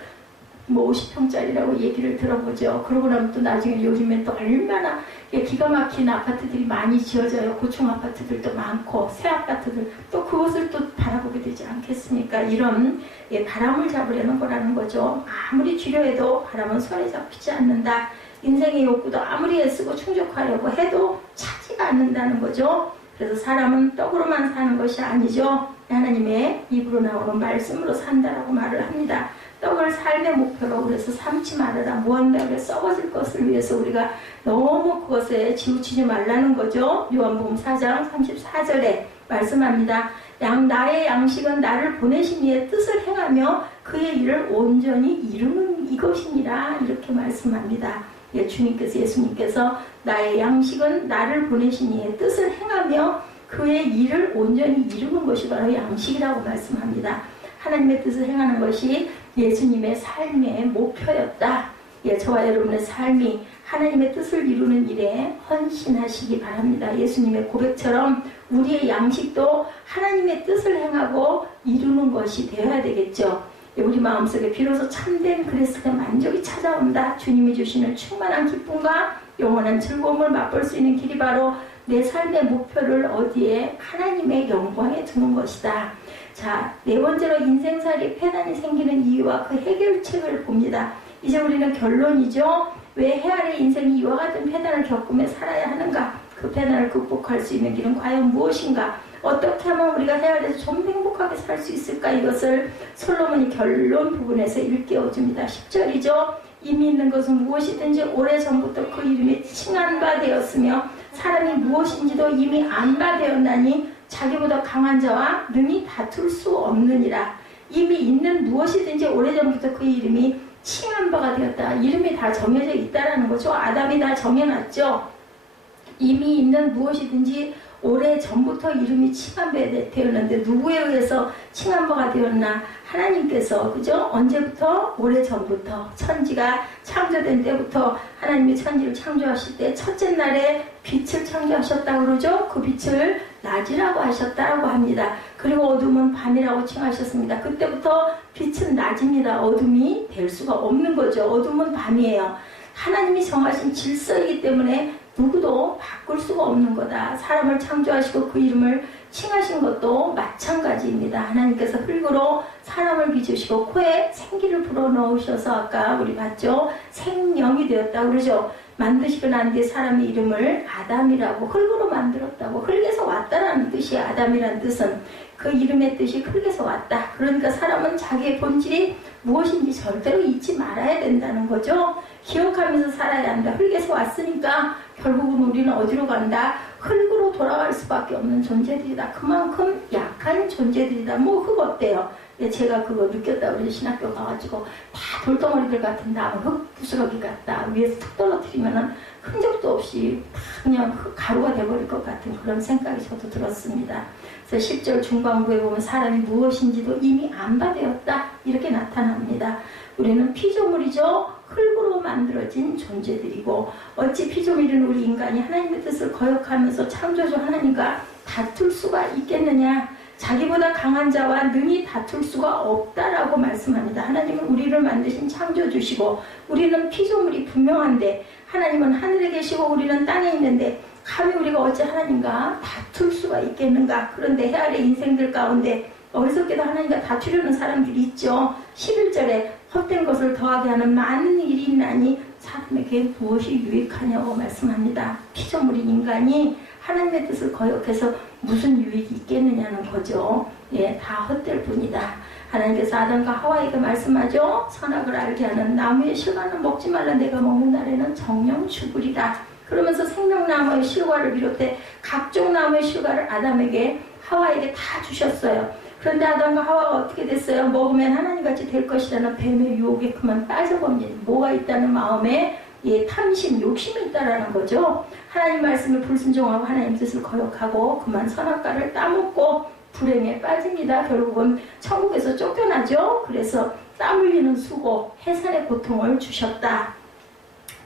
50평짜리라고 얘기를 들어보죠. 그러고 나면 또 나중에 요즘엔 또 얼마나 기가 막힌 아파트들이 많이 지어져요. 고층 아파트들도 많고 새 아파트들 또 그것을 또 바라보게 되지 않겠습니까? 이런 바람을 잡으려는 거라는 거죠. 아무리 주려해도 바람은 손에 잡히지 않는다. 인생의 욕구도 아무리 애쓰고 충족하려고 해도 차지가 않는다는 거죠. 그래서 사람은 떡으로만 사는 것이 아니죠. 하나님의 입으로 나오는 말씀으로 산다라고 말을 합니다. 떡을 삶의 목표로 그래서 삼지 말아라. 무한대로 썩어질 것을 위해서 우리가 너무 그것에 치우치지 말라는 거죠. 요한복음 4장 34절에 말씀합니다. 나의 양식은 나를 보내신 이의 뜻을 행하며 그의 일을 온전히 이루는 이것이니라 이렇게 말씀합니다. 예, 주님께서 예수님께서 나의 양식은 나를 보내신 이의 뜻을 행하며 그의 일을 온전히 이루는 것이 바로 양식이라고 말씀합니다. 하나님의 뜻을 행하는 것이 예수님의 삶의 목표였다. 예, 저와 여러분의 삶이 하나님의 뜻을 이루는 일에 헌신하시기 바랍니다. 예수님의 고백처럼 우리의 양식도 하나님의 뜻을 행하고 이루는 것이 되어야 되겠죠. 우리 마음속에 비로소 참된 그리스도의 만족이 찾아온다. 주님이 주시는 충만한 기쁨과 영원한 즐거움을 맛볼 수 있는 길이 바로 내 삶의 목표를 어디에 하나님의 영광에 두는 것이다. 자, 네 번째로 인생살이 폐단이 생기는 이유와 그 해결책을 봅니다. 이제 우리는 결론이죠. 왜 헤아릴 인생이 이와 같은 폐단을 겪으며 살아야 하는가? 그 폐단을 극복할 수 있는 길은 과연 무엇인가? 어떻게 하면 우리가 헤아려서 좀 행복하게 살 수 있을까? 이것을 솔로몬이 결론 부분에서 일깨워줍니다. 10절이죠. 이미 있는 것은 무엇이든지 오래전부터 그 이름이 칭한 바 되었으며 사람이 무엇인지도 이미 안 바 되었나니 자기보다 강한 자와 능히 다툴 수 없느니라. 이미 있는 무엇이든지 오래전부터 그 이름이 칭한 바가 되었다. 이름이 다 정해져 있다라는 거죠. 아담이 다 정해놨죠. 이미 있는 무엇이든지 오래전부터 이름이 칭한 바 되었는데 누구에 의해서 칭한 바가 되었나? 하나님께서, 그죠? 언제부터? 오래전부터. 천지가 창조된 때부터 하나님이 천지를 창조하실 때 첫째 날에 빛을 창조하셨다고 그러죠? 그 빛을 낮이라고 하셨다고 합니다. 그리고 어둠은 밤이라고 칭하셨습니다. 그때부터 빛은 낮입니다. 어둠이 될 수가 없는 거죠. 어둠은 밤이에요. 하나님이 정하신 질서이기 때문에 누구도 바꿀 수가 없는 거다. 사람을 창조하시고 그 이름을 칭하신 것도 마찬가지입니다. 하나님께서 흙으로 사람을 빚으시고 코에 생기를 불어넣으셔서 아까 우리 봤죠? 생명이 되었다 그러죠. 만드시고 난 뒤에 사람의 이름을 아담이라고 흙으로 만들었다고. 흙에서 왔다라는 뜻이에요. 아담이라는 뜻은 그 이름의 뜻이 흙에서 왔다. 그러니까 사람은 자기의 본질이 무엇인지 절대로 잊지 말아야 된다는 거죠. 기억하면서 살아야 한다. 흙에서 왔으니까 결국은 우리는 어디로 간다? 흙으로 돌아갈 수밖에 없는 존재들이다. 그만큼 약한 존재들이다. 뭐 흙 어때요? 제가 그거 느꼈다. 우리 신학교 가가지고 다 돌덩어리들 같은 나무 흙 부스러기 같다. 위에서 툭 떨어뜨리면은 흔적도 없이 다 그냥 가루가 돼버릴 것 같은 그런 생각이 저도 들었습니다. 그래서 10절 중반부에 보면 사람이 무엇인지도 이미 안바되었다. 이렇게 나타납니다. 우리는 피조물이죠. 흙으로 만들어진 존재들이고 어찌 피조물인 우리 인간이 하나님의 뜻을 거역하면서 창조주 하나님과 다툴 수가 있겠느냐. 자기보다 강한 자와 능히 다툴 수가 없다라고 말씀합니다. 하나님은 우리를 만드신 창조주시고 우리는 피조물이 분명한데 하나님은 하늘에 계시고 우리는 땅에 있는데 감히 우리가 어찌 하나님과 다툴 수가 있겠는가. 그런데 헤아릴 인생들 가운데 어리석게도 하나님과 다투려는 사람들이 있죠. 11절에 헛된 것을 더하게 하는 많은 일이 있나니 사람에게 무엇이 유익하냐고 말씀합니다. 피조물인 인간이 하나님의 뜻을 거역해서 무슨 유익이 있겠느냐는 거죠. 예, 다 헛될 뿐이다. 하나님께서 아담과 하와에게 말씀하죠. 선악을 알게 하는 나무의 실과는 먹지 말라. 내가 먹는 날에는 정령 죽으리라. 그러면서 생명나무의 실과를 비롯해 각종 나무의 실과를 아담에게 하와에게 다 주셨어요. 그런데 아담과 하와가 어떻게 됐어요? 먹으면 하나님같이 될 것이라는 뱀의 유혹에 그만 빠져버립니다. 뭐가 있다는 마음에 탐심, 욕심이 있다라는 거죠. 하나님 말씀을 불순종하고 하나님 뜻을 거역하고 그만 선악과를 따먹고 불행에 빠집니다. 결국은 천국에서 쫓겨나죠. 그래서 땀 흘리는 수고, 해산의 고통을 주셨다.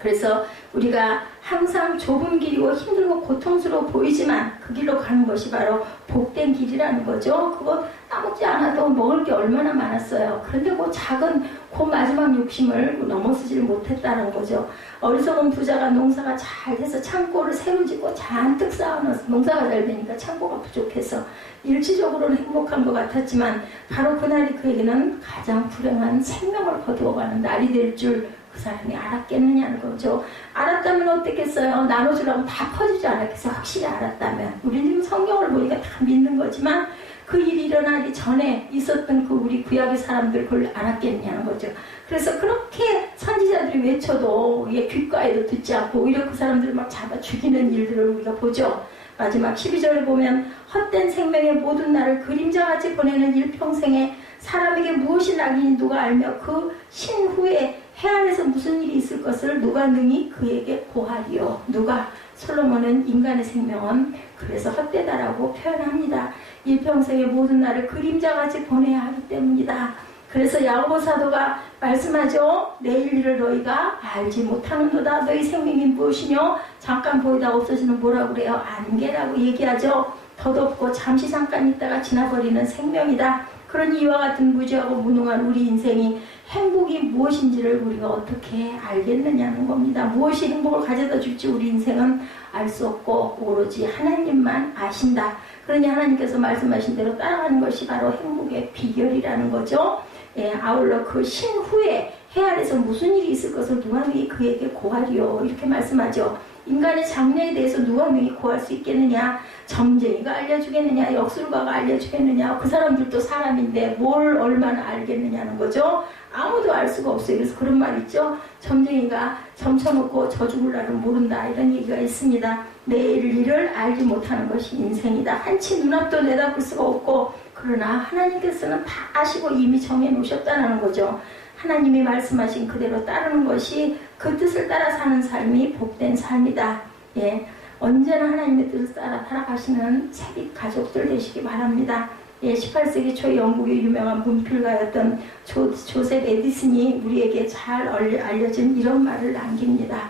그래서 우리가 항상 좁은 길이고 힘들고 고통스러워 보이지만 그 길로 가는 것이 바로 복된 길이라는 거죠. 그거 따먹지 않아도 먹을 게 얼마나 많았어요. 그런데 그 작은 그 마지막 욕심을 넘어서지를 못했다는 거죠. 어리석은 부자가 농사가 잘 돼서 창고를 새로 짓고 잔뜩 쌓아놔서 농사가 잘 되니까 창고가 부족해서 일시적으로는 행복한 것 같았지만 바로 그날이 그에게는 가장 불행한 생명을 거두어가는 날이 될 줄 그 사람이 알았겠느냐는 거죠. 알았다면 어땠겠어요? 나눠주라고 다 퍼주지 않았겠어요? 확실히 알았다면. 우리는 지금 성경을 보니까 다 믿는 거지만 그 일이 일어나기 전에 있었던 그 우리 구약의 사람들 그걸 알았겠느냐는 거죠. 그래서 그렇게 선지자들이 외쳐도 귓가에도 듣지 않고 오히려 그 사람들을 막 잡아 죽이는 일들을 우리가 보죠. 마지막 12절을 보면 헛된 생명의 모든 날을 그림자같이 보내는 일평생에 사람에게 무엇이 낙인이 누가 알며 그 신후에 해안에서 무슨 일이 있을 것을 누가 능히 그에게 고하리요. 누가? 솔로몬은 인간의 생명은 그래서 헛되다라고 표현합니다. 일평생의 모든 날을 그림자같이 보내야 하기 때문이다. 그래서 야고보 사도가 말씀하죠. 내일 일을 너희가 알지 못하는도다. 너희 생명이 무엇이뇨? 잠깐 보이다 없어지는 뭐라고 그래요? 안개라고 얘기하죠. 덧없고 잠시 잠깐 있다가 지나버리는 생명이다. 그런 이와 같은 무지하고 무능한 우리 인생이 행복이 무엇인지를 우리가 어떻게 알겠느냐는 겁니다. 무엇이 행복을 가져다 줄지 우리 인생은 알 수 없고 오로지 하나님만 아신다. 그러니 하나님께서 말씀하신 대로 따라가는 것이 바로 행복의 비결이라는 거죠. 아울러 그 신후에 해안에서 무슨 일이 있을 것을 누가 능히 그에게 고하리요. 이렇게 말씀하죠. 인간의 장래에 대해서 누가 능히 고할 수 있겠느냐? 점쟁이가 알려주겠느냐? 역술가가 알려주겠느냐? 그 사람들도 사람인데 뭘 얼마나 알겠느냐는 거죠. 아무도 알 수가 없어요. 그래서 그런 말 있죠. 점쟁이가 점쳐놓고 저 죽을 날은 모른다. 이런 얘기가 있습니다. 내일 일을 알지 못하는 것이 인생이다. 한치 눈앞도 내다볼 수가 없고 그러나 하나님께서는 다 아시고 이미 정해놓으셨다는 거죠. 하나님이 말씀하신 그대로 따르는 것이 그 뜻을 따라 사는 삶이 복된 삶이다. 언제나 하나님의 뜻을 따라 살아가시는 세빛 가족들 되시기 바랍니다. 18세기 초 영국의 유명한 문필가였던 조셉 에디슨이 우리에게 잘 알려진 이런 말을 남깁니다.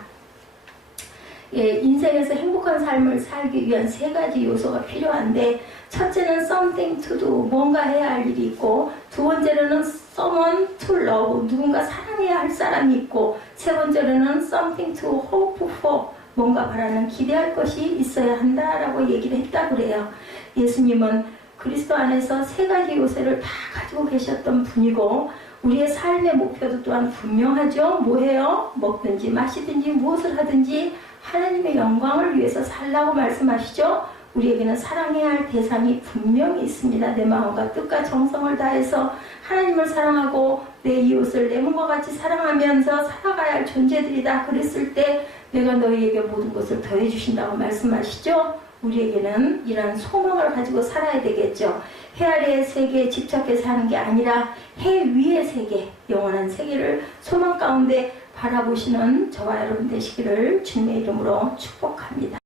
인생에서 행복한 삶을 살기 위한 세 가지 요소가 필요한데 첫째는 something to do, 뭔가 해야 할 일이 있고 두 번째로는 someone to love, 누군가 사랑해야 할 사람이 있고 세 번째로는 something to hope for, 뭔가 바라는 기대할 것이 있어야 한다라고 얘기를 했다고 그래요. 예수님은 그리스도 안에서 세 가지 요소를 다 가지고 계셨던 분이고 우리의 삶의 목표도 또한 분명하죠. 뭐해요? 먹든지 마시든지 무엇을 하든지 하나님의 영광을 위해서 살라고 말씀하시죠. 우리에게는 사랑해야 할 대상이 분명히 있습니다. 내 마음과 뜻과 정성을 다해서 하나님을 사랑하고 내 이웃을 내 몸과 같이 사랑하면서 살아가야 할 존재들이다. 그랬을 때 내가 너희에게 모든 것을 더해 주신다고 말씀하시죠. 우리에게는 이런 소망을 가지고 살아야 되겠죠. 해 아래의 세계에 집착해서 하는 게 아니라 해 위의 세계, 영원한 세계를 소망 가운데 바라보시는 저와 여러분 되시기를 주님의 이름으로 축복합니다.